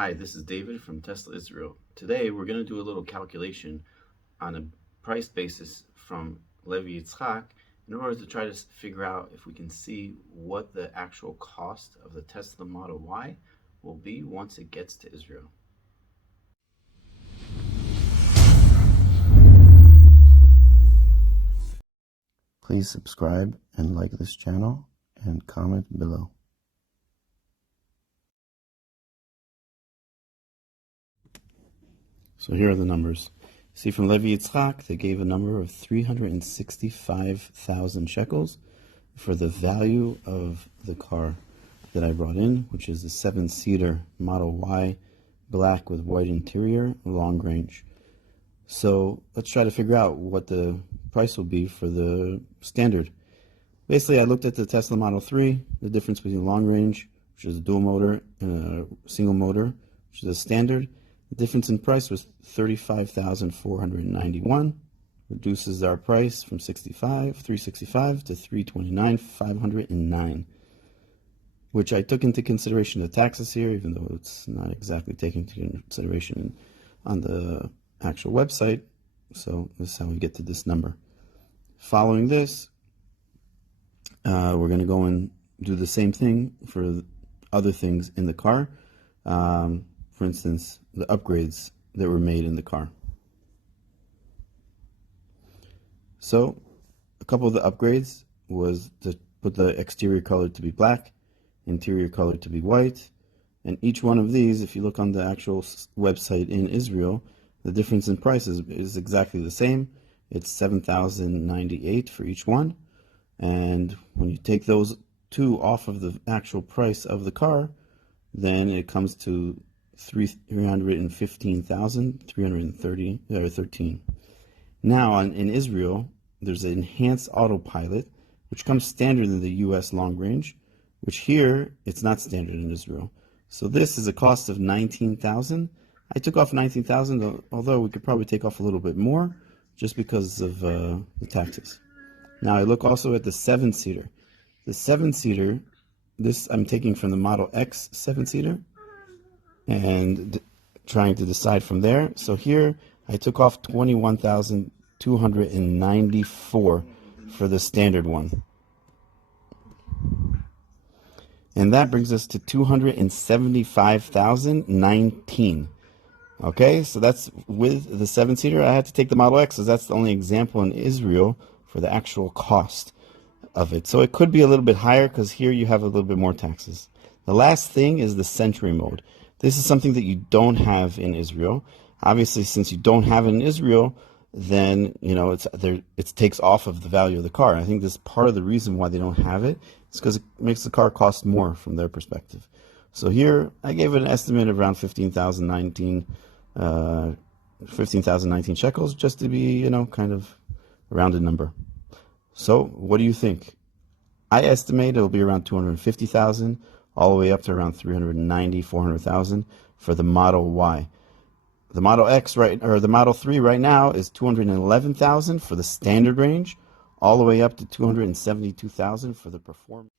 Hi, this is David from Tesla Israel. Today we're going to do a little calculation on a price basis from Levi Yitzchak in order to try to figure out if we can see what the actual cost of the Tesla Model Y will be once it gets to Israel. Please subscribe and like this channel and comment below. So here are the numbers. See, from Levi Yitzchak, they gave a number of 365,000 shekels for the value of the car that I brought in, which is a 7-seater Model Y, black with white interior, long range. So let's try to figure out what the price will be for the standard. Basically, I looked at the Tesla Model 3, the difference between long range, which is a dual motor, and a single motor, which is a standard. The difference in price was $35,491. Reduces our price from $365 to $329,509, which I took into consideration the taxes here, even though it's not exactly taken into consideration on the actual website. So this is how we get to this number. Following this, we're going to go and do the same thing for other things in the car. For instance, the upgrades that were made in the car. So a couple of the upgrades was to put the exterior color to be black, interior color to be white, and each one of these, if you look on the actual website in Israel, the difference in prices is exactly the same. It's $7,098 for each one, and when you take those two off of the actual price of the car, then it comes to $315,313. Now, in Israel, there's an enhanced Autopilot, which comes standard in the U.S. long range, which here, it's not standard in Israel. So this is a cost of $19,000. I took off $19,000, although we could probably take off a little bit more, just because of the taxes. Now, I look also at the 7-seater. The 7-seater, this I'm taking from the Model X 7-seater, and trying to decide from there. So here I took off $21,294 for the standard one. And that brings us to $275,019. Okay, so that's with the 7-seater. I had to take the Model X, because that's the only example in Israel for the actual cost of it. So it could be a little bit higher, because here you have a little bit more taxes. The last thing is the Sentry mode. This is something that you don't have in Israel. Obviously, since you don't have it in Israel, then it takes off of the value of the car. I think this is part of the reason why they don't have it. It's because it makes the car cost more from their perspective. So here, I gave it an estimate of around 15,019 shekels, just to be, kind of a rounded number. So what do you think? I estimate it'll be around 250,000. all the way up to around 390, 400,000 for the Model Y. The Model X, the Model 3 right now is 211,000 for the standard range, all the way up to 272,000 for the performance.